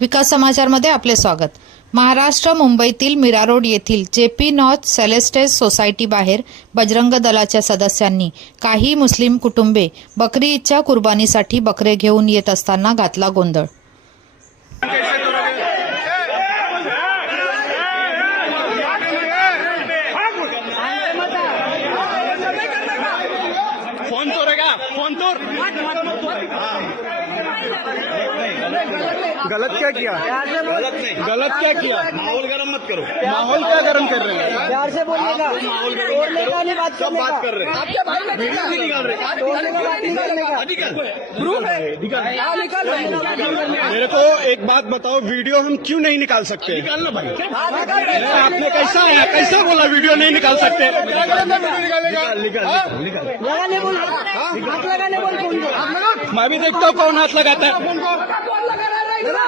विकास समाचारमध्ये आपले स्वागत। महाराष्ट्र मुंबईतील मीरा रोड येथील जेपी नॉर्थ सेलेस्टेस सोसायटी बाहेर बजरंग दलाच्या सदस्यांनी काही मुस्लिम कुटुंबे बकरी ईदच्या कुर्बानीसाठी बकरे घेऊन येत असताना घातला गोंधळ। गलत क्या किया? गलत नहीं, गलत क्या किया? माहौल गरम मत करो। माहौल क्या गरम कर रहे हैं? प्यार से बोलिएगा, माहौल गरम तोड़ने का नहीं, बात सब करने बात का। कर रहे हैं। आपके भाई ने वीडियो नहीं निकाल रहे। तोड़ने का बात नहीं करने का। निकल। प्रूफ है, हाँ, निकाल रहे मेरे को एक बात बताओ, वीडियो हम क्यों नहीं निकाल सकते? निकालना भाई। आपने कैसा बोला वीडियो नहीं निकाल सकते? निकाल निकाल निकाल। लगाने बोल, हाथ लगाने बोल, मैं भी देखता हूँ कौन हाथ लगाता है।